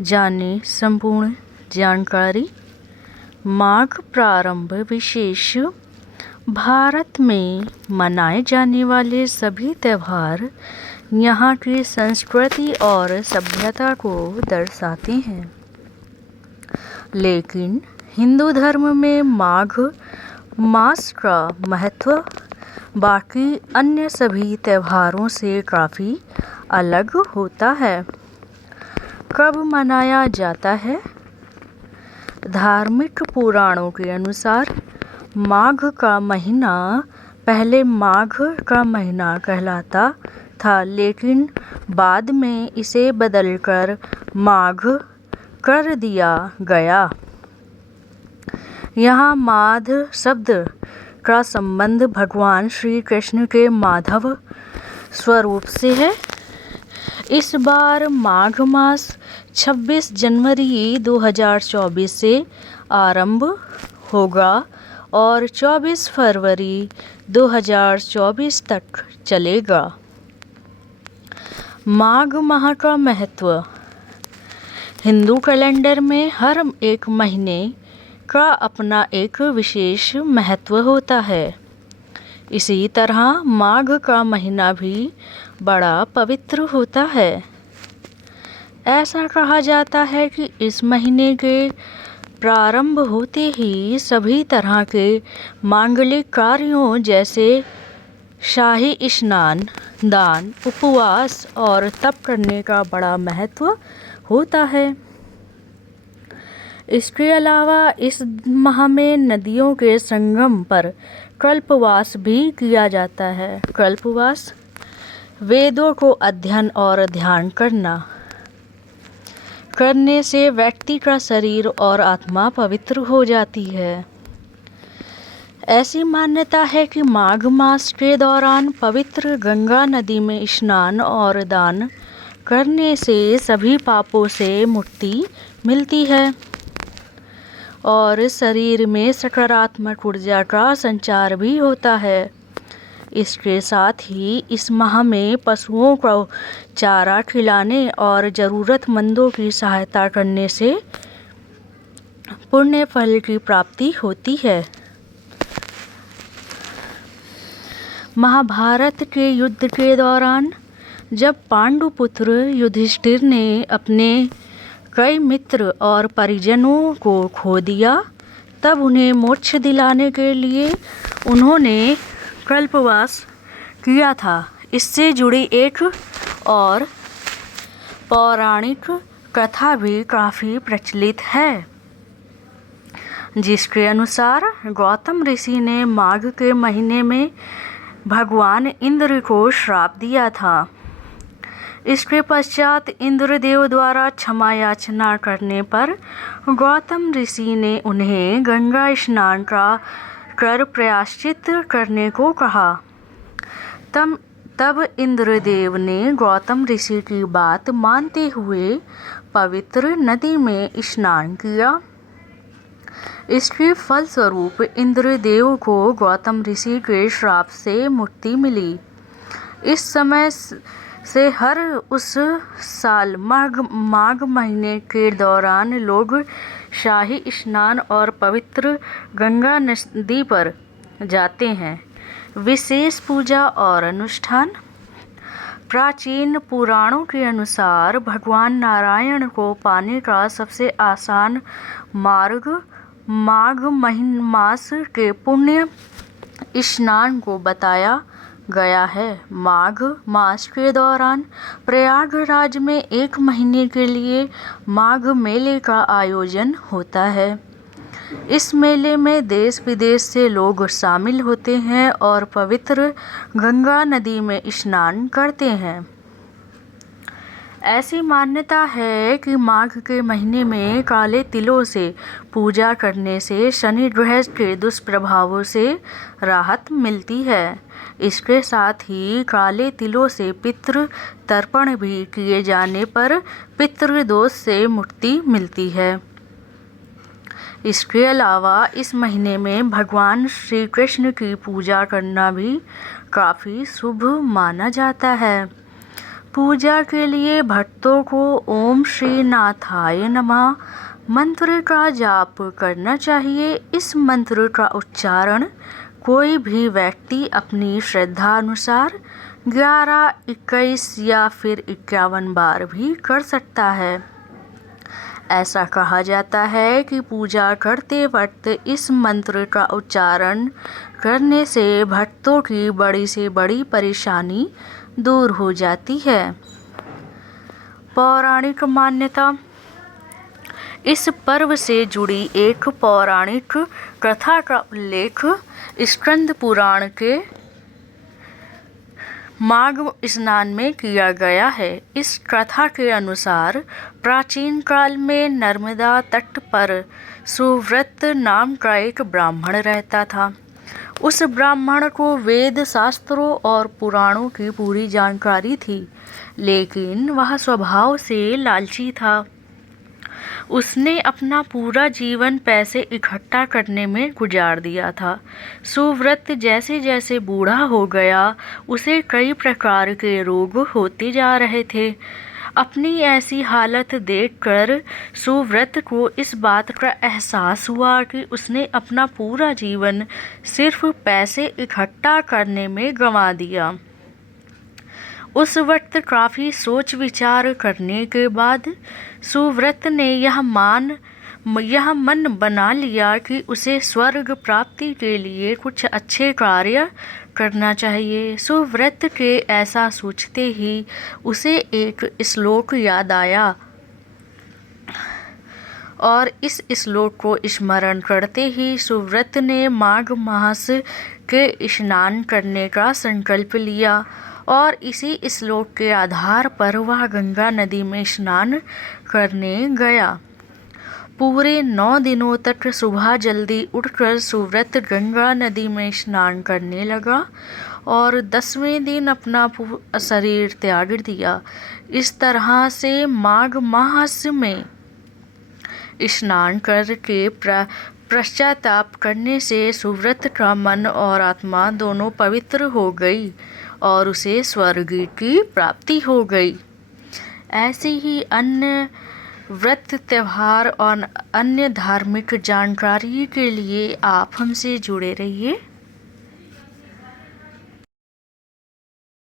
जाने संपूर्ण जानकारी। माघ प्रारंभ विशेष। भारत में मनाए जाने वाले सभी त्यौहार यहाँ की संस्कृति और सभ्यता को दर्शाते हैं, लेकिन हिंदू धर्म में माघ मास का महत्व बाकी अन्य सभी त्योहारों से काफ़ी अलग होता है। कब मनाया जाता है? धार्मिक पुराणों के अनुसार माघ का महीना पहले माघ का महीना कहलाता था, लेकिन बाद में इसे बदलकर माघ कर दिया गया। यहाँ माध शब्द का संबंध भगवान श्री कृष्ण के माधव स्वरूप से है। इस बार माघ मास 26 जनवरी 2024 से आरंभ होगा और 24 फरवरी 2024 तक चलेगा। माघ माह का महत्व। हिंदू कैलेंडर में हर एक महीने का अपना एक विशेष महत्व होता है। इसी तरह माघ का महीना भी बड़ा पवित्र होता है। ऐसा कहा जाता है कि इस महीने के प्रारंभ होते ही सभी तरह के मांगलिक कार्यों जैसे शाही स्नान, दान, उपवास और तप करने का बड़ा महत्व होता है। इसके अलावा इस माह में नदियों के संगम पर कल्पवास भी किया जाता है। कल्पवास वेदों को अध्ययन और ध्यान करने से व्यक्ति का शरीर और आत्मा पवित्र हो जाती है। ऐसी मान्यता है कि माघ मास के दौरान पवित्र गंगा नदी में स्नान और दान करने से सभी पापों से मुक्ति मिलती है और शरीर में सकारात्मक ऊर्जा का संचार भी होता है। इसके साथ ही इस माह में पशुओं को चारा खिलाने और ज़रूरतमंदों की सहायता करने से पुण्य फल की प्राप्ति होती है। महाभारत के युद्ध के दौरान जब पांडुपुत्र युधिष्ठिर ने अपने कई मित्र और परिजनों को खो दिया, तब उन्हें मोक्ष दिलाने के लिए उन्होंने कल्पवास किया था। इससे जुड़ी एक और पौराणिक कथा भी काफ़ी प्रचलित है, जिसके अनुसार गौतम ऋषि ने माघ के महीने में भगवान इंद्र को श्राप दिया था। इसके पश्चात इंद्रदेव द्वारा क्षमा याचना करने पर गौतम ऋषि ने उन्हें गंगा स्नान कर प्रायश्चित करने को कहा। तब इंद्रदेव ने गौतम ऋषि की बात मानते हुए पवित्र नदी में स्नान किया। इसके फलस्वरूप इंद्रदेव को गौतम ऋषि के श्राप से मुक्ति मिली। इस समय से हर उस साल माघ महीने के दौरान लोग शाही स्नान और पवित्र गंगा नदी पर जाते हैं। विशेष पूजा और अनुष्ठान। प्राचीन पुराणों के अनुसार भगवान नारायण को पाने का सबसे आसान मार्ग माघ मास के पुण्य स्नान को बताया गया है। माघ मास के दौरान प्रयागराज में एक महीने के लिए माघ मेले का आयोजन होता है। इस मेले में देश विदेश से लोग शामिल होते हैं और पवित्र गंगा नदी में स्नान करते हैं। ऐसी मान्यता है कि माघ के महीने में काले तिलों से पूजा करने से शनि ग्रह के दुष्प्रभावों से राहत मिलती है। इसके साथ ही काले तिलों से पितृ तर्पण भी किए जाने पर पितृदोष से मुक्ति मिलती है। इसके अलावा इस महीने में भगवान श्री कृष्ण की पूजा करना भी काफ़ी शुभ माना जाता है। पूजा के लिए भक्तों को ओम श्री नाथाय नमः मंत्र का जाप करना चाहिए। इस मंत्र का उच्चारण कोई भी व्यक्ति अपनी श्रद्धा अनुसार 11, 21 या फिर 51 बार भी कर सकता है। ऐसा कहा जाता है कि पूजा करते वक्त इस मंत्र का उच्चारण करने से भक्तों की बड़ी से बड़ी परेशानी दूर हो जाती है। पौराणिक मान्यता। इस पर्व से जुड़ी एक पौराणिक कथा का उल्लेख स्कंद पुराण के माघ स्नान में किया गया है। इस कथा के अनुसार प्राचीन काल में नर्मदा तट पर सुव्रत नाम का एक ब्राह्मण रहता था। उस ब्राह्मण को वेद शास्त्रों और पुराणों की पूरी जानकारी थी, लेकिन वह स्वभाव से लालची था। उसने अपना पूरा जीवन पैसे इकट्ठा करने में गुजार दिया था। सुव्रत जैसे जैसे बूढ़ा हो गया, उसे कई प्रकार के रोग होते जा रहे थे। अपनी ऐसी हालत देखकर सुव्रत को इस बात का एहसास हुआ कि उसने अपना पूरा जीवन सिर्फ पैसे इकट्ठा करने में गंवा दिया। उस वक्त काफ़ी सोच विचार करने के बाद सुव्रत ने यह मन बना लिया कि उसे स्वर्ग प्राप्ति के लिए कुछ अच्छे कार्य करना चाहिए। सुव्रत के ऐसा सोचते ही उसे एक श्लोक याद आया और इस श्लोक को स्मरण करते ही सुव्रत ने माघ मास के स्नान करने का संकल्प लिया और इसी श्लोक के आधार पर वह गंगा नदी में स्नान करने गया। पूरे 9 दिनों तक सुबह जल्दी उठकर सुव्रत गंगा नदी में स्नान करने लगा और 10वें दिन अपना शरीर त्याग दिया। इस तरह से माघ मास में स्नान करके पश्चाताप करने से सुव्रत का मन और आत्मा दोनों पवित्र हो गई और उसे स्वर्ग की प्राप्ति हो गई। ऐसी ही अन्य व्रत, त्यौहार और अन्य धार्मिक जानकारी के लिए आप हमसे जुड़े रहिए।